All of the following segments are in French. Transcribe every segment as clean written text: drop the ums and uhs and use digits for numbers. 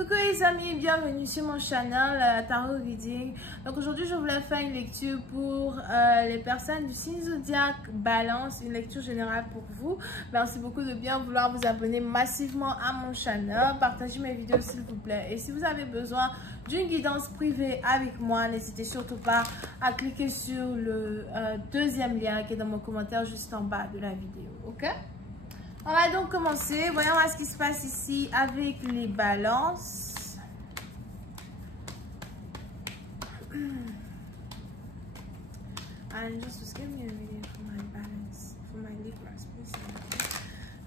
Coucou les amis, bienvenue sur mon channel Tarot Reading. Donc aujourd'hui je voulais faire une lecture pour les personnes du signe zodiaque Balance, une lecture générale pour vous. Merci beaucoup de bien vouloir vous abonner massivement à mon channel, partagez mes vidéos s'il vous plaît. Et si vous avez besoin d'une guidance privée avec moi, n'hésitez surtout pas à cliquer sur le deuxième lien qui est dans mon commentaire juste en bas de la vidéo, ok? On va donc commencer. Voyons voir ce qui se passe ici avec les balances. And just give me a reading for my balance, for my Libras, please.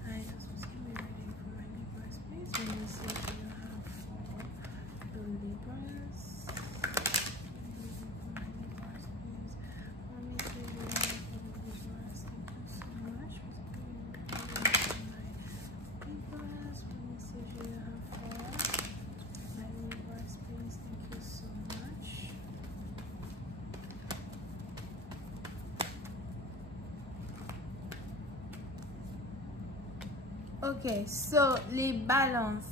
And just give me a reading for my Libras, please. Let me see what you have for the Libras. Ok, so les balances.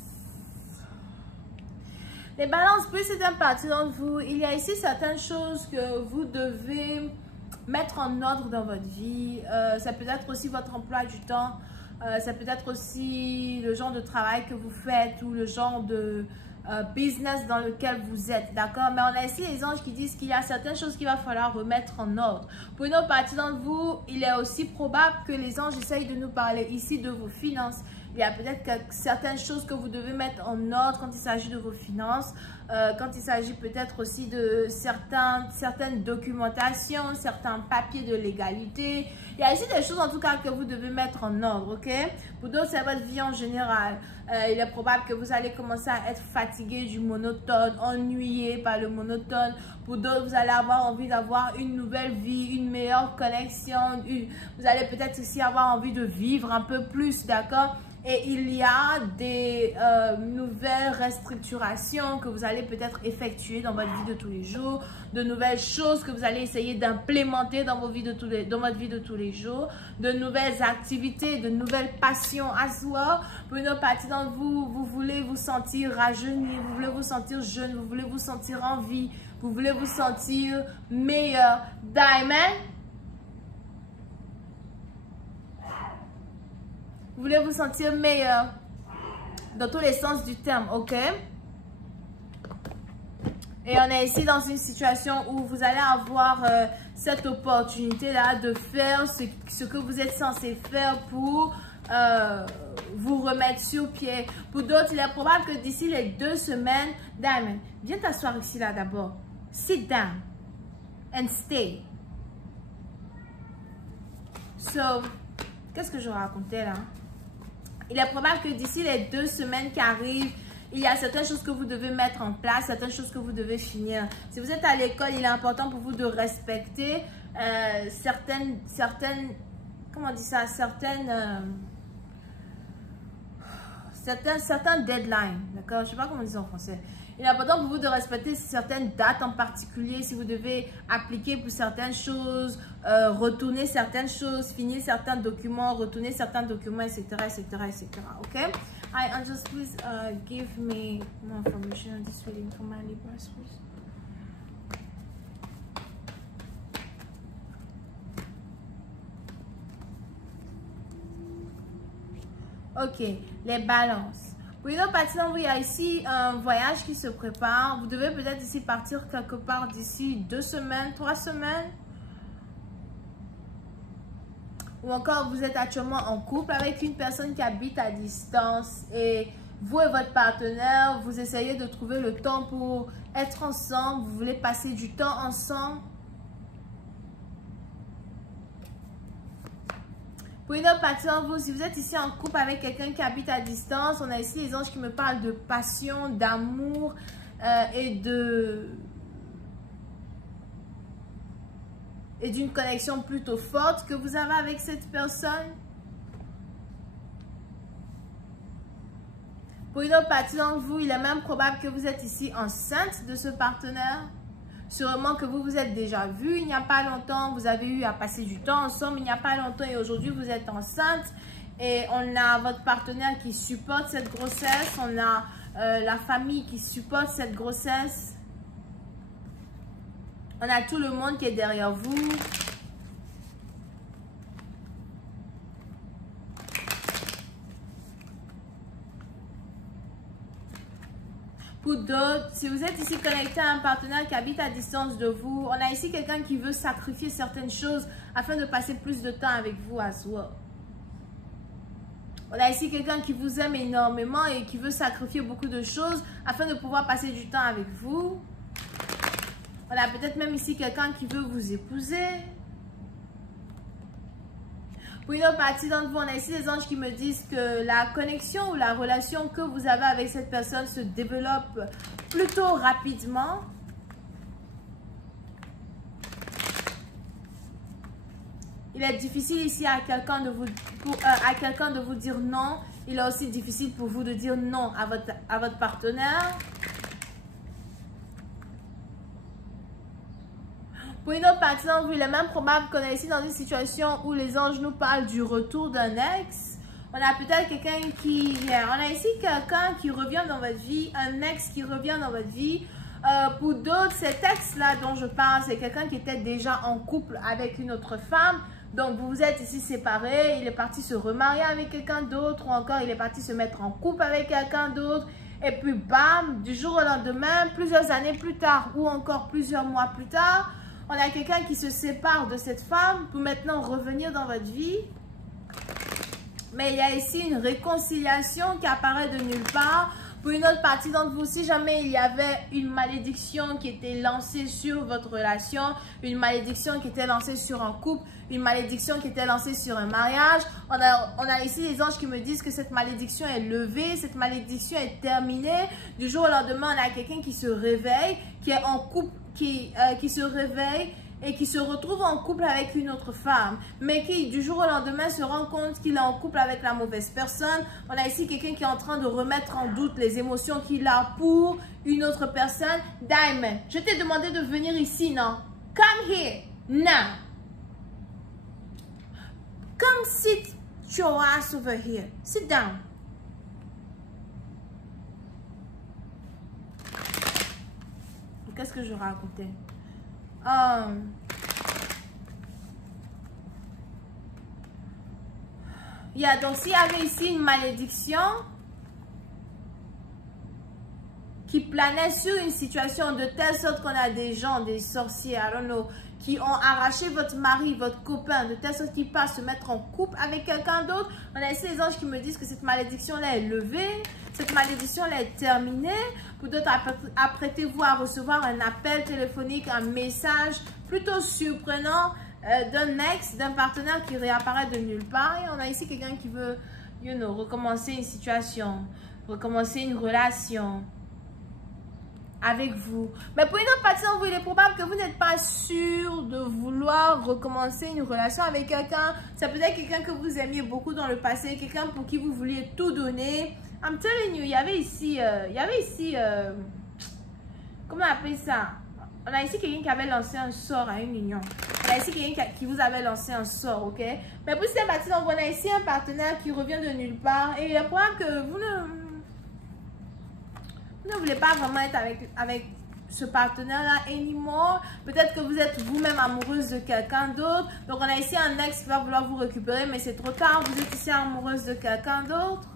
Les balances, plus c'est un parti d'entre vous, il y a ici certaines choses que vous devez mettre en ordre dans votre vie. Ça peut être aussi votre emploi du temps. Ça peut être aussi le genre de travail que vous faites ou le genre de business dans lequel vous êtes, d'accord? Mais on a ici les anges qui disent qu'il y a certaines choses qu'il va falloir remettre en ordre. Pour une autre partie d'entre vous, il est aussi probable que les anges essayent de nous parler ici de vos finances. Il y a peut-être certaines choses que vous devez mettre en ordre quand il s'agit de vos finances, quand il s'agit peut-être aussi de certaines documentations, certains papiers de légalité. Il y a ici des choses en tout cas que vous devez mettre en ordre, ok? Pour d'autres, c'est votre vie en général. Il est probable que vous allez commencer à être fatigué du monotone, ennuyé par le monotone. Pour d'autres, vous allez avoir envie d'avoir une nouvelle vie, une meilleure connexion. Vous allez peut-être aussi avoir envie de vivre un peu plus, d'accord? Et il y a des nouvelles restructurations que vous allez peut-être effectuer dans votre vie de tous les jours, de nouvelles choses que vous allez essayer d'implémenter dans votre vie de tous les jours, de nouvelles activités, de nouvelles passions à soi. Pour une autre partie d'entre vous, vous voulez vous sentir rajeuni, vous voulez vous sentir jeune, vous voulez vous sentir en vie, vous voulez vous sentir meilleur. Diamond. Vous voulez vous sentir meilleur dans tous les sens du terme, ok? Et on est ici dans une situation où vous allez avoir cette opportunité-là de faire ce que vous êtes censé faire pour vous remettre sur pied. Pour d'autres, il est probable que d'ici les 2 semaines, Diamond, viens t'asseoir ici là d'abord. Sit down and stay. So, qu'est-ce que je racontais là? Il est probable que d'ici les 2 semaines qui arrivent, il y a certaines choses que vous devez mettre en place, certaines choses que vous devez finir. Si vous êtes à l'école, il est important pour vous de respecter certaines, comment on dit ça, certains deadlines, d'accord? Je ne sais pas comment on dit en français. Il est important pour vous de respecter certaines dates en particulier, si vous devez appliquer pour certaines choses, retourner certaines choses, finir certains documents, retourner certains documents, etc., etc., etc., ok? And just please give me more information on this reading for my Libras, please. Ok, les balances. Pour une autre partie, il y a ici un voyage qui se prépare. Vous devez peut-être ici partir quelque part d'ici 2 semaines, 3 semaines. Ou encore, vous êtes actuellement en couple avec une personne qui habite à distance. Et vous et votre partenaire, vous essayez de trouver le temps pour être ensemble. Vous voulez passer du temps ensemble. Pour une autre partie d'entre vous, si vous êtes ici en couple avec quelqu'un qui habite à distance, on a ici les anges qui me parlent de passion, d'amour et d'une connexion plutôt forte que vous avez avec cette personne. Pour une autre partie d'entre vous, il est même probable que vous êtes ici enceinte de ce partenaire. Sûrement que vous vous êtes déjà vu il n'y a pas longtemps, vous avez eu à passer du temps ensemble il n'y a pas longtemps et aujourd'hui vous êtes enceinte et on a votre partenaire qui supporte cette grossesse, on a la famille qui supporte cette grossesse. On a tout le monde qui est derrière vous. Pour d'autres, si vous êtes ici connecté à un partenaire qui habite à distance de vous, on a ici quelqu'un qui veut sacrifier certaines choses afin de passer plus de temps avec vous à soi. On a ici quelqu'un qui vous aime énormément et qui veut sacrifier beaucoup de choses afin de pouvoir passer du temps avec vous. On a peut-être même ici quelqu'un qui veut vous épouser. Pour une autre partie d'entre vous, on a ici des anges qui me disent que la connexion ou la relation que vous avez avec cette personne se développe plutôt rapidement. Il est difficile ici à quelqu'un de vous dire non. Il est aussi difficile pour vous de dire non à votre partenaire. Pour une autre partie d'entre vous, il est même probable qu'on est ici dans une situation où les anges nous parlent du retour d'un ex. On a peut-être quelqu'un qui... On a ici quelqu'un qui revient dans votre vie, un ex qui revient dans votre vie. Pour d'autres, cet ex-là dont je parle, c'est quelqu'un qui était déjà en couple avec une autre femme. Donc, vous vous êtes ici séparés, il est parti se remarier avec quelqu'un d'autre ou encore il est parti se mettre en couple avec quelqu'un d'autre. Et puis, bam, du jour au lendemain, plusieurs années plus tard ou encore plusieurs mois plus tard, on a quelqu'un qui se sépare de cette femme pour maintenant revenir dans votre vie. Mais il y a ici une réconciliation qui apparaît de nulle part. Pour une autre partie d'entre vous, si jamais il y avait une malédiction qui était lancée sur votre relation, une malédiction qui était lancée sur un couple, une malédiction qui était lancée sur un mariage, on a ici les anges qui me disent que cette malédiction est levée, cette malédiction est terminée. Du jour au lendemain, on a quelqu'un qui se réveille, qui est en couple, qui se réveille et qui se retrouve en couple avec une autre femme, mais qui du jour au lendemain se rend compte qu'il est en couple avec la mauvaise personne. On a ici quelqu'un qui est en train de remettre en doute les émotions qu'il a pour une autre personne. Diamond, je t'ai demandé de venir ici, non? Come here, now. Come sit your ass over here. Sit down. Qu'est-ce que je racontais? Donc s'il y avait ici une malédiction qui planait sur une situation de telle sorte qu'on a des gens, des sorciers, I don't know, qui ont arraché votre mari, votre copain, de telle sorte qu'il passe se mettre en couple avec quelqu'un d'autre. On a ici les anges qui me disent que cette malédiction-là est levée, cette malédiction-là est terminée. Pour d'autres, apprêtez-vous à recevoir un appel téléphonique, un message plutôt surprenant d'un ex, d'un partenaire qui réapparaît de nulle part. Et on a ici quelqu'un qui veut, recommencer une situation, recommencer une relation avec vous. Mais pour une autre partie d'entre vous, il est probable que vous n'êtes pas sûr de vouloir recommencer une relation avec quelqu'un. Ça peut être quelqu'un que vous aimiez beaucoup dans le passé, quelqu'un pour qui vous vouliez tout donner. I'm telling you, il y avait ici, comment on appelle ça? On a ici quelqu'un qui avait lancé un sort à une union. On a ici quelqu'un qui vous avait lancé un sort, ok? Mais pour cette partie d'entre vous, on a ici un partenaire qui revient de nulle part. Et il est probable que vous ne voulez pas vraiment être avec ce partenaire-là anymore. Peut-être que vous êtes vous-même amoureuse de quelqu'un d'autre. Donc, on a ici un ex qui va vouloir vous récupérer, mais c'est trop tard. Vous êtes ici amoureuse de quelqu'un d'autre.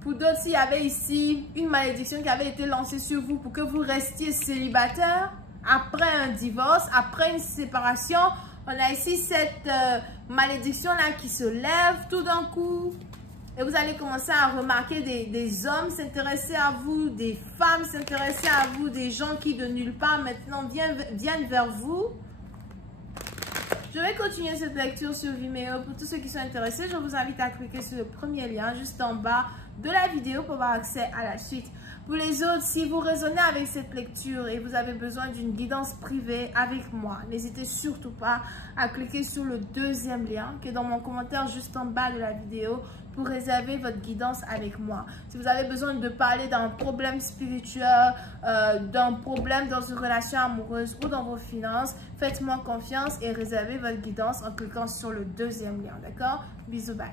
Pour d'autres, s'il y avait ici une malédiction qui avait été lancée sur vous pour que vous restiez célibataire après un divorce, après une séparation, on a ici cette malédiction-là qui se lève tout d'un coup. Et vous allez commencer à remarquer des hommes s'intéresser à vous, des femmes s'intéresser à vous, des gens qui de nulle part maintenant viennent vers vous. Je vais continuer cette lecture sur Vimeo. Pour tous ceux qui sont intéressés, je vous invite à cliquer sur le premier lien juste en bas de la vidéo pour avoir accès à la suite. Pour les autres, si vous raisonnez avec cette lecture et vous avez besoin d'une guidance privée avec moi, n'hésitez surtout pas à cliquer sur le deuxième lien qui est dans mon commentaire juste en bas de la vidéo pour réserver votre guidance avec moi. Si vous avez besoin de parler d'un problème spirituel, d'un problème dans une relation amoureuse ou dans vos finances, faites-moi confiance et réservez votre guidance en cliquant sur le deuxième lien, d'accord? Bisous, bye.